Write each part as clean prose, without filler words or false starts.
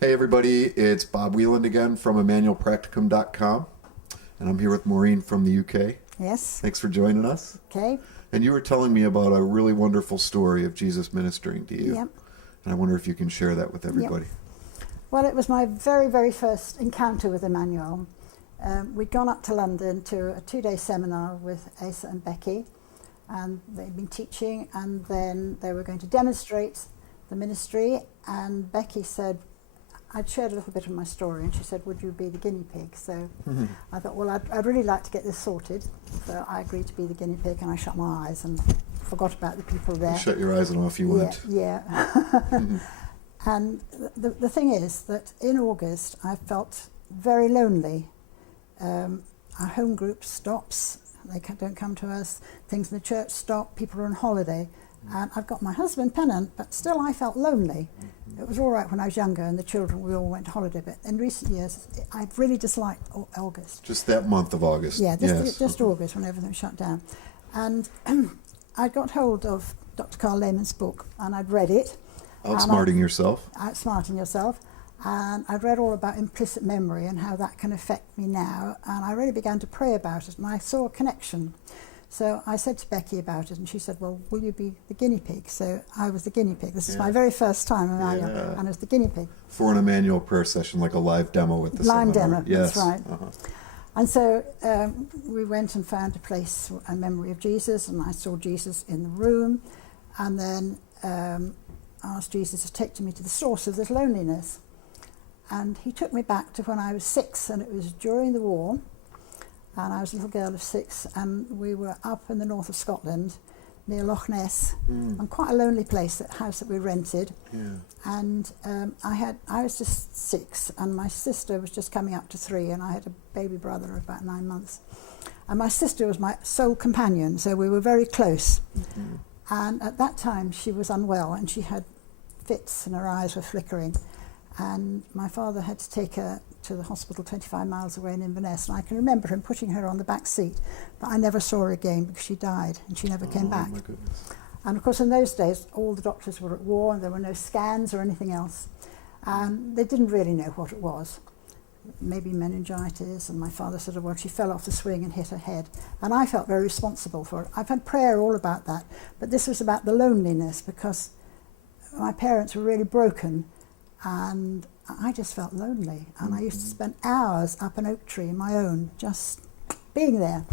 Hey everybody, it's Bob Wheeland again from ImmanuelPracticum.com, and I'm here with Maureen from the UK. Yes. Thanks for joining us. Okay. And you were telling me about a really wonderful story of Jesus ministering to you. Yep. And I wonder if you can share that with everybody. Yep. Well, it was my very, very first encounter with Immanuel. We'd gone up to London to a 2-day seminar with Asa and Becky, and they'd been teaching, and then they were going to demonstrate the ministry, and Becky said, I'd shared a little bit of my story, and she said, would you be the guinea pig? So I thought, well, I'd really like to get this sorted. So I agreed to be the guinea pig, and I shut my eyes and forgot about the people there. You shut your eyes and off you went. Yeah. And the thing is that in August, I felt very lonely. Our home group stops. They don't come to us. Things in the church stop. People are on holiday. And I've got my husband, Pennant, but still I felt lonely. It was all right when I was younger and the children, we all went to holiday, but in recent years, I've really disliked August. Just that month of August. Yeah, just August when everything shut down. And I got hold of Dr. Carl Lehman's book, and I'd read it. Outsmarting Yourself. Outsmarting Yourself. And I'd read all about implicit memory and how that can affect me now. And I really began to pray about it, and I saw a connection. So I said to Becky about it, and she said, well, will you be the guinea pig? So I was the guinea pig. This is my very first time, Immanuel, and I was the guinea pig. For an Immanuel Prayer Session, like a live demo with the live seminar. demo, Yes. that's right. And so we went and found a place, a memory of Jesus, and I saw Jesus in the room, and then asked Jesus to take me to the source of this loneliness. And he took me back to when I was 6, and it was during the war. And I was a little girl of 6, and we were up in the north of Scotland, near Loch Ness, and quite a lonely place, that house that we rented. Yeah. And I was just 6, and my sister was just coming up to 3, and I had a baby brother of about 9 months. And my sister was my sole companion, so we were very close. And at that time, she was unwell, and she had fits, and her eyes were flickering. And my father had to take her to the hospital 25 miles away in Inverness, and I can remember him putting her on the back seat, but I never saw her again because she died and she never came back. My goodness. And of course in those days all the doctors were at war, and there were no scans or anything else, and they didn't really know what it was. Maybe meningitis, and my father said, well, she fell off the swing and hit her head, and I felt very responsible for it. I've had prayer all about that, but this was about the loneliness, because my parents were really broken, and I just felt lonely, and I used to spend hours up an oak tree on my own, just being there.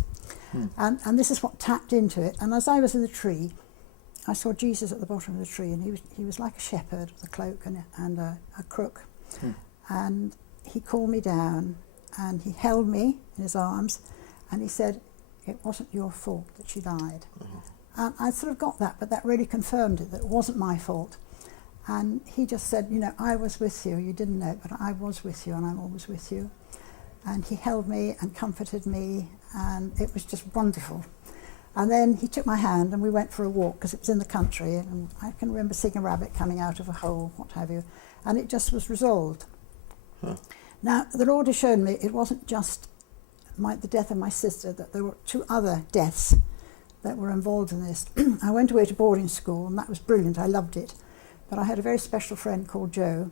And this is what tapped into it. And as I was in the tree, I saw Jesus at the bottom of the tree, and he was like a shepherd with a cloak and a crook. And he called me down, and he held me in his arms, and he said, it wasn't your fault that she died. And I sort of got that, but that really confirmed it, that it wasn't my fault. And he just said, I was with you. You didn't know it, but I was with you, and I'm always with you. And he held me and comforted me, and it was just wonderful. And then he took my hand, and we went for a walk, because it was in the country, and I can remember seeing a rabbit coming out of a hole, what have you, and it just was resolved. Now, the Lord has shown me it wasn't just the death of my sister, that there were 2 other deaths that were involved in this. I went away to boarding school, and that was brilliant. I loved it. But I had a very special friend called Joe,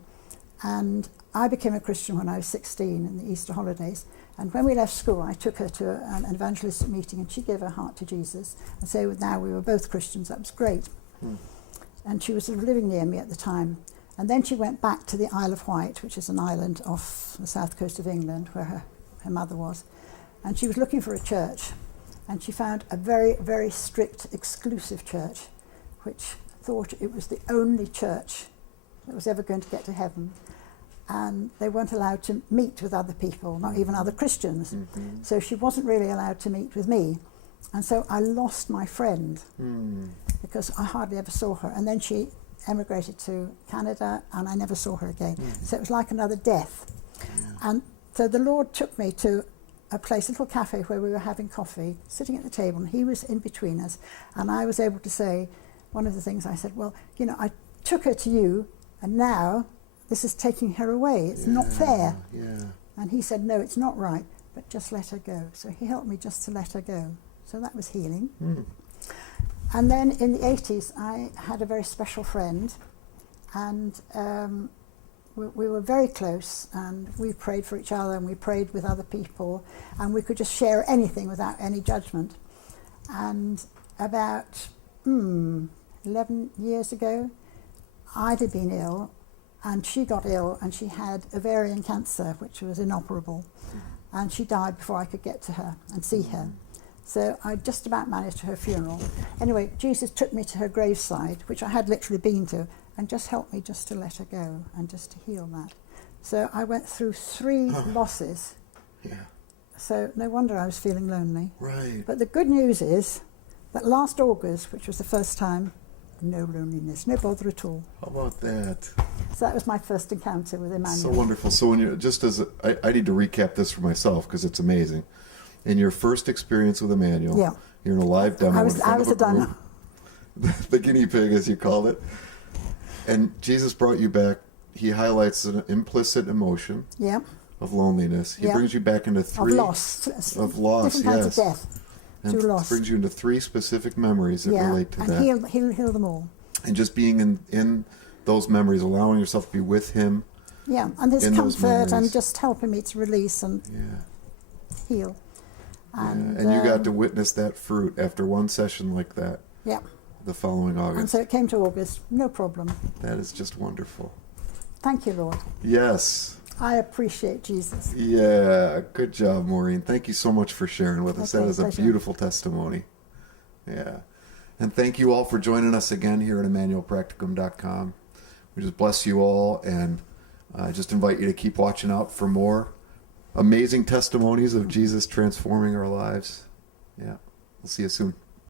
and I became a Christian when I was 16 in the Easter holidays. And when we left school, I took her to an evangelistic meeting, and she gave her heart to Jesus. And so now we were both Christians. That was great. And she was sort of living near me at the time. And then she went back to the Isle of Wight, which is an island off the south coast of England, where her mother was. And she was looking for a church. And she found a very, very strict, exclusive church, which thought it was the only church that was ever going to get to heaven, and they weren't allowed to meet with other people, not even other Christians. So she wasn't really allowed to meet with me, and so I lost my friend because I hardly ever saw her. And then she emigrated to Canada, and I never saw her again. So it was like another death. And so the Lord took me to a place, a little cafe, where we were having coffee, sitting at the table, and he was in between us, and I was able to say, one of the things I said, well, I took her to you, and now this is taking her away. It's not fair. And he said, no, it's not right, but just let her go. So he helped me just to let her go. So that was healing. And then in the 80s, I had a very special friend, and we were very close, and we prayed for each other, and we prayed with other people, and we could just share anything without any judgment. And about 11 years ago, I'd have been ill, and she got ill, and she had ovarian cancer, which was inoperable, and she died before I could get to her and see her. So I just about managed her funeral. Anyway, Jesus took me to her graveside, which I had literally been to, and just helped me just to let her go and just to heal that. So I went through 3 losses. Yeah. So no wonder I was feeling lonely. Right. But the good news is that last August, which was the first time, no loneliness, no bother at all. How about that? So that was my first encounter with Immanuel. So wonderful. So when you I need to recap this for myself because it's amazing. In your first experience with Immanuel, Yeah. you're in a live demo. I was a demo. The guinea pig, as you called it. And Jesus brought you back. He highlights an implicit emotion Yeah. of loneliness. He Yeah. brings you back into 3 Of loss. Of loss, Different kinds yes. of death. And Through loss. brings you into 3 specific memories that relate to and that. heal them all. And just being in those memories, allowing yourself to be with him. Yeah, and his In those comfort and memories. just helping me to release and Yeah. heal. And, And you got to witness that fruit after one session like that Yeah, the following and August. so it came to August, no problem. That is just wonderful. Thank you, Lord. Yes. I appreciate Jesus. Yeah. Good job, Maureen. Thank you so much for sharing with us. Okay, That is a pleasure. beautiful testimony. Yeah. And thank you all for joining us again here at ImmanuelPracticum.com. We just bless you all, and I just invite you to keep watching out for more amazing testimonies of Jesus transforming our lives. Yeah. We'll see you soon.